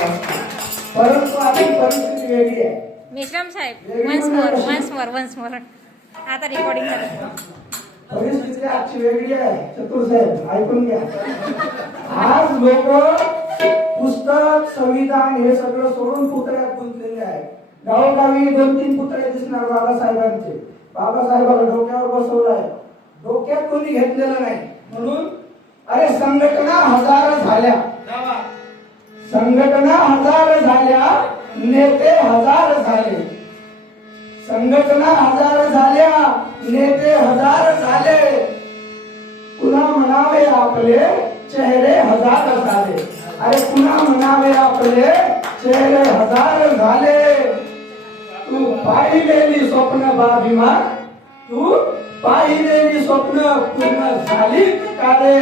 परंतु आता परिस्थिती वेगळी आहे. विश्राम साहेब वन्स मोर आता रेकॉर्डिंग झालं. परिस्थिती आजची वेगळी आहे. चतुर साहेब ऐकून घ्या. आज लोक पुस्तक संविधान हे सगळं सोडून पुतळ्यात गुंतलेले आहेत. गावोगावी 2-3 पुतळे दिसणार बाबासाहेबांचे. बाबासाहेबाला डोक्यावर बसवलाय, डोक्यात कोणी घेतलेलं नाही. म्हणून अरे संघटना हजार झाल्या, संघटना हजार झाल्या, नेते हजार झाले. संघटना हजार झाल्या, नेते हजार झाले. पुन्हा म्हणावे आपले चेहरे हजार झाले. अरे पुन्हा म्हणावे आपले चेहरे हजार झाले. तू पाहिलेली स्वप्न बाभिमा, तू पाहिलेली स्वप्न पूर्ण झाली का रे?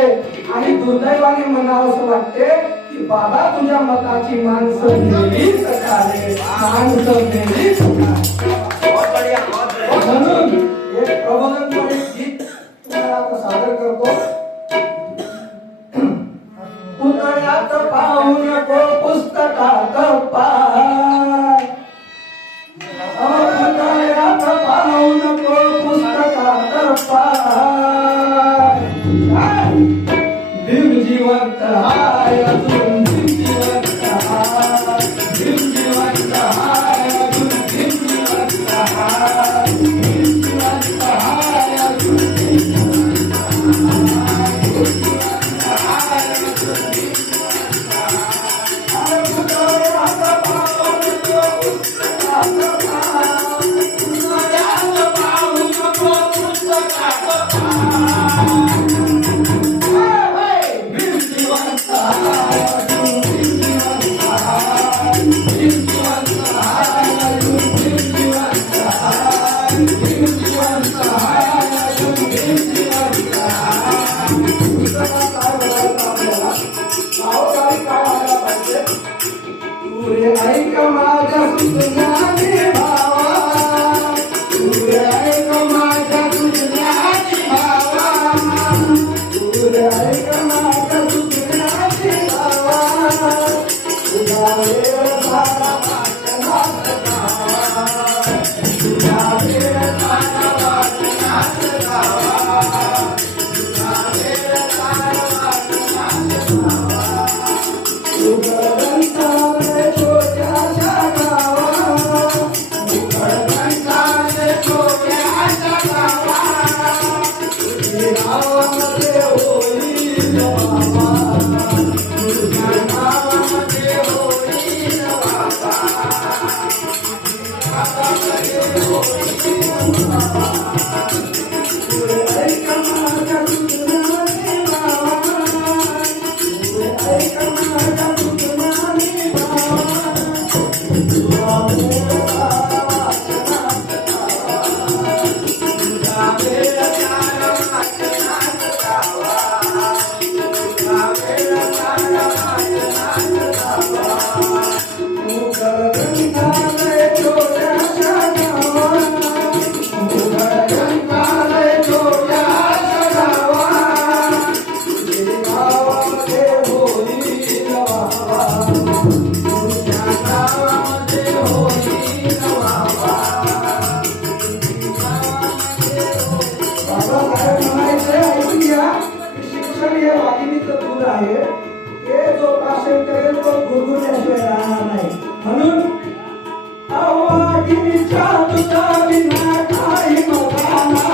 आणि दुर्दैवाने म्हणावंसं वाटते की बाबा तुझ्या मताची माणसं गेलीच का रे? माणसं गेलीच का? म्हणून एक प्रबोधनपर गीत तुम्हाला आता सादर करतो. पुतळ्यात पाहू नको पुस्तकात पाय, पुतळ्यात पाहू नको पुस्तकात पाय. भीम जिवंत हाय अजून, भीम जिवंत हाय, भीम जिवंत हाय अजून, भीम जिवंत हाय, भीम जिवंत हाय अजून, भीम जिवंत हाय, भीम जिवंत हाय अजून, भीम जिवंत हाय. अरे पुतळ्यात पाहू नको पुस्तकात पाय, पुतळ्यात पाहू नको पुस्तकात पाय. ऐक माझ्या सुजनाने भावा, तुरे ऐक माझ्या सुजनाने भावा, तुरे ऐक माझ्या सुजनाने भावा. तुझा वेळ झाला वाचनात गावा, तुझा वेळ झाला वाचनात गावा, तुझा वेळ झाला वाचनात गावा. उघडग्रंथालय छोट्याशा गावा, उघडग्रंथालय छोट्याशा गावा, तुझे नावामध्ये होईल बाबा, तुझ्या नावामध्ये होईल बाबा, नावामध्ये होईल बाबा. तुझे ऐक माझ्या सुजनाने बाबा, तुझे ऐक माझ्या सुजनाने बाबा. तुझा वेळ झाला वाचनात गावा, तुझा वेळ झाला वाचनात गावा, तुझा वेळ झाला वाचनात गावा. उघडग्रंथालय छोट्याशा गावा, उघडग्रंथालय छोट्याशा गावा, तुझे नावामध्ये होईल बाबा, तुझ्या नावामध्ये होईल बाबा. बाबासाहेब म्हणायचे ऐकून घ्या की शिक्षण हे वाघिणीचं दूध आहे. हे जो भाषण करेल तो गुरगुरल्याशिवाय राहणार नाही. म्हणून वाघिणीच्या दुधाविना काही मजा नाही,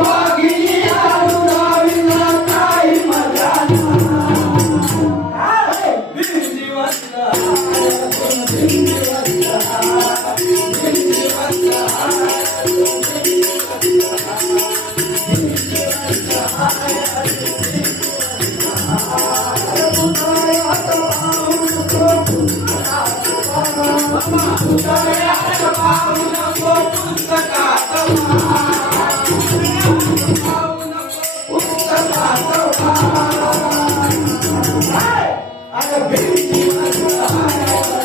वाघिणीच्या दुधाविना काही मजा नाही. भीम जिवंत हाय अजून, भीम जिवंत हाय, भीम जिवंत हाय अजून, भीम जिवंत हाय, भीम जिवंत हाय अजून, भीम जिवंत हाय. अरे पुतळ्यात पाहू नको पुस्तकात पाय, पुतळ्यात पाहू नको पुस्तकात पाय, पुतळ्यात पाहू नको पुस्तकात पाय. अरे भीम जिवंत हाय.